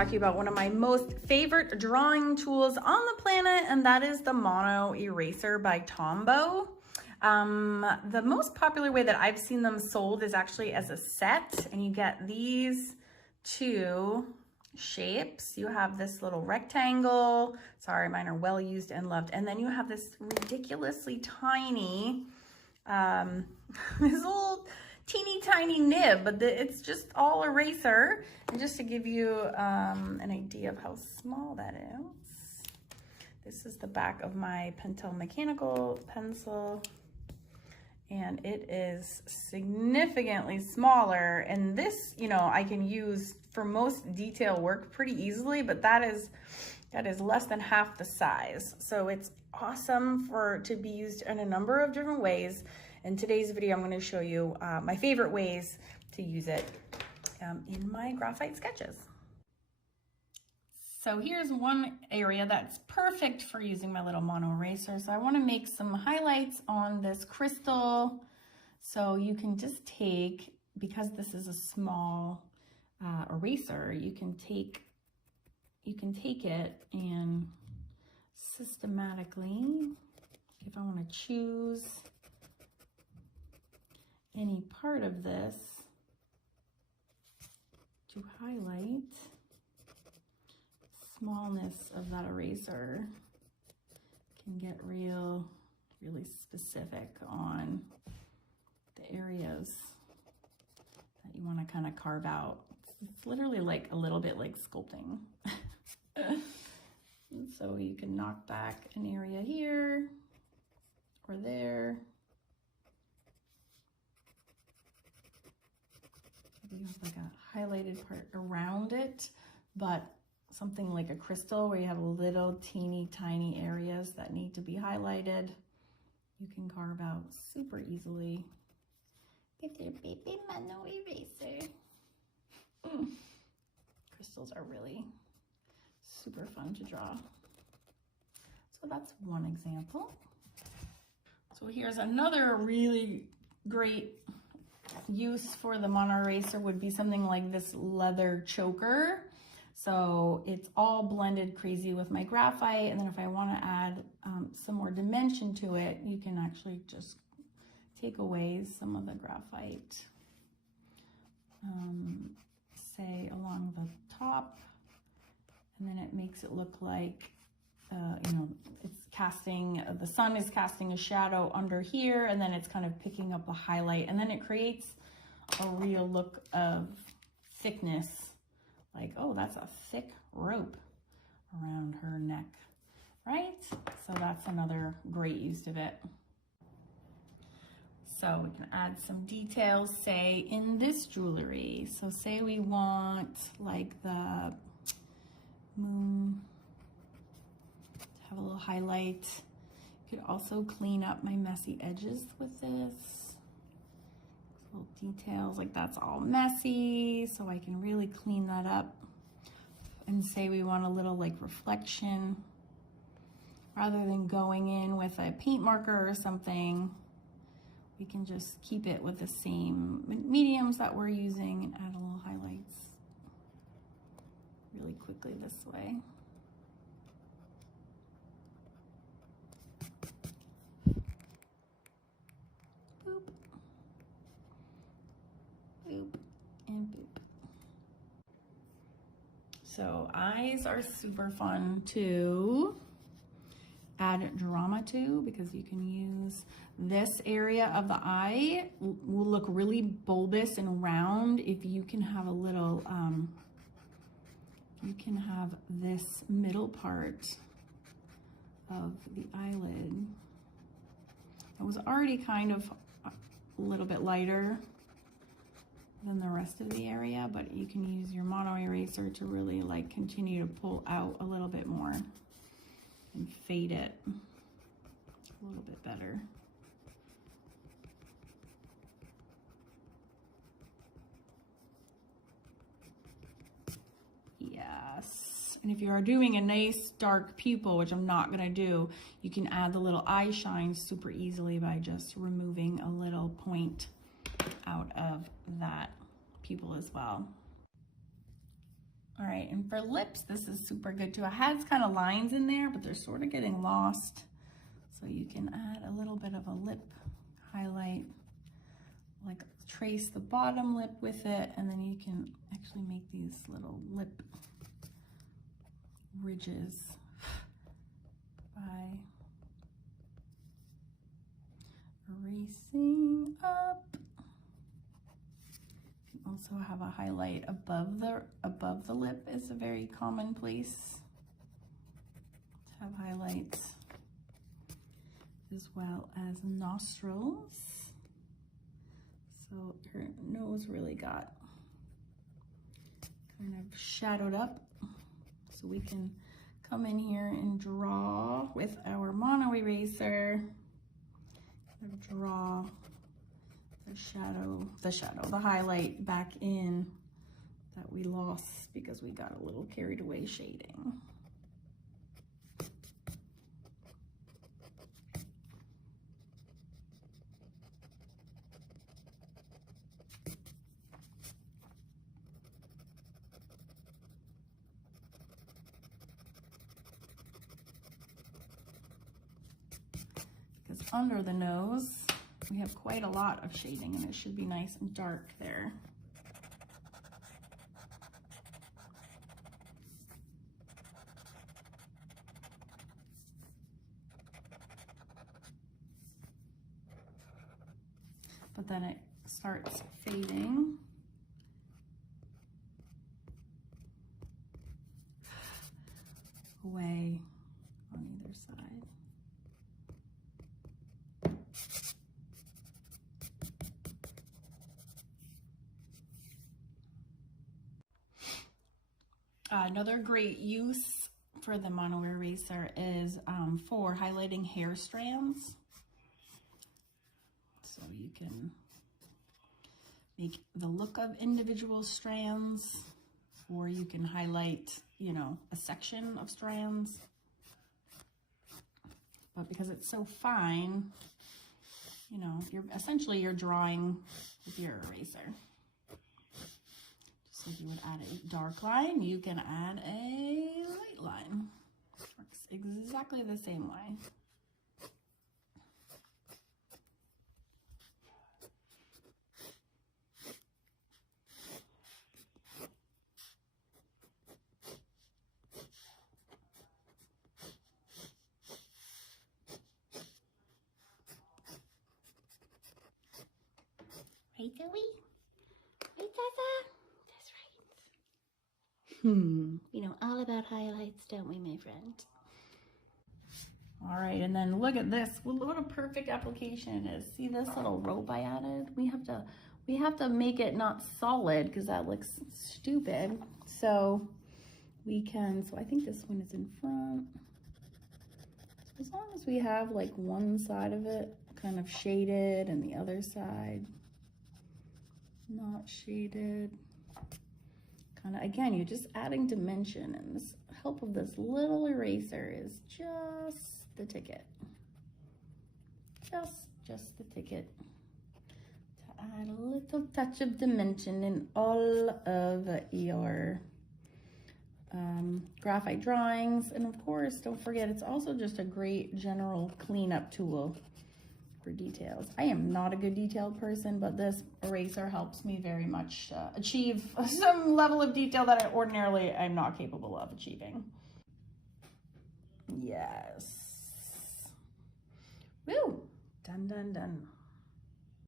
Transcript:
talk to you about one of my most favorite drawing tools on the planet, and that is the Mono Eraser by Tombow. The most popular way that I've seen them sold is actually as a set, and you get these two shapes. You have this little rectangle, sorry, mine are well used and loved, and then you have this ridiculously tiny, this little teeny tiny nib, but it's just all eraser. And just to give you an idea of how small that is, this is the back of my Pentel mechanical pencil, and it is significantly smaller. And this, you know, I can use for most detail work pretty easily, but that is less than half the size. So it's awesome to be used in a number of different ways. In today's video, I'm going to show you my favorite ways to use it in my graphite sketches. So here's one area that's perfect for using my little mono eraser. So I want to make some highlights on this crystal. So you can just take, because this is a small eraser, you can take it and systematically, if I want to choose any part of this to highlight, smallness of that eraser can get really specific on the areas that you want to kind of carve out. It's literally like a little bit like sculpting. And so you can knock back an area here or there. You have like a highlighted part around it, but something like a crystal where you have little teeny tiny areas that need to be highlighted, you can carve out super easily with your baby mono eraser. Crystals are really super fun to draw. So that's one example. So here's another really great use for the mono eraser, would be something like this leather choker. So it's all blended crazy with my graphite, and then if I want to add some more dimension to it, you can actually just take away some of the graphite, say along the top, and then it makes it look like you know, it's casting, the sun is casting a shadow under here, and then it's kind of picking up a highlight, and then it creates a real look of thickness, like, oh, that's a thick rope around her neck, right? So that's another great use of it. So we can add some details, say in this jewelry. So say we want like the moon, have a little highlight. You could also clean up my messy edges with this. Little details, like that's all messy, so I can really clean that up. And say we want a little like reflection, rather than going in with a paint marker or something, we can just keep it with the same mediums that we're using and add a little highlights really quickly this way. Boop, boop, and boop. So eyes are super fun to add drama to, because you can use this area of the eye will look really bulbous and round if you can have a little, you can have this middle part of the eyelid. It was already kind of a little bit lighter than the rest of the area, but you can use your mono eraser to really like continue to pull out a little bit more and fade it a little bit better. Yes. And if you are doing a nice dark pupil, which I'm not gonna do, you can add the little eye shine super easily by just removing a little point out of that pupil as well. All right, and for lips, this is super good too. It has kind of lines in there, but they're sort of getting lost. So you can add a little bit of a lip highlight, like trace the bottom lip with it, and then you can actually make these little lip ridges by erasing up. You can also have a highlight above the lip is a very common place to have highlights, as well as nostrils. So her nose really got kind of shadowed up. So we can come in here and draw with our mono eraser, kind of draw the highlight back in that we lost because we got a little carried away shading. Because under the nose, we have quite a lot of shading and it should be nice and dark there. But then it starts fading. Away on either side. Another great use for the mono eraser is for highlighting hair strands. So you can make the look of individual strands, or you can highlight, you know, a section of strands. But because it's so fine, you know, you're drawing with your eraser. Just like you would add a dark line, you can add a light line. Works exactly the same way. Right, Zoe? Right, Zaza? That's right. We know all about highlights, don't we, my friend? All right, and then look at this. What a perfect application it is. See this little rope I added? We have to make it not solid because that looks stupid. So I think this one is in front. So as long as we have like one side of it kind of shaded and the other side not shaded. Kind of, again, you're just adding dimension, and this help of this little eraser is just the ticket. Just the ticket to add a little touch of dimension in all of your graphite drawings. And of course, don't forget, it's also just a great general cleanup tool for details. I am not a good detailed person, but this eraser helps me very much achieve some level of detail that I ordinarily am not capable of achieving. Yes. Woo! Done, done, done.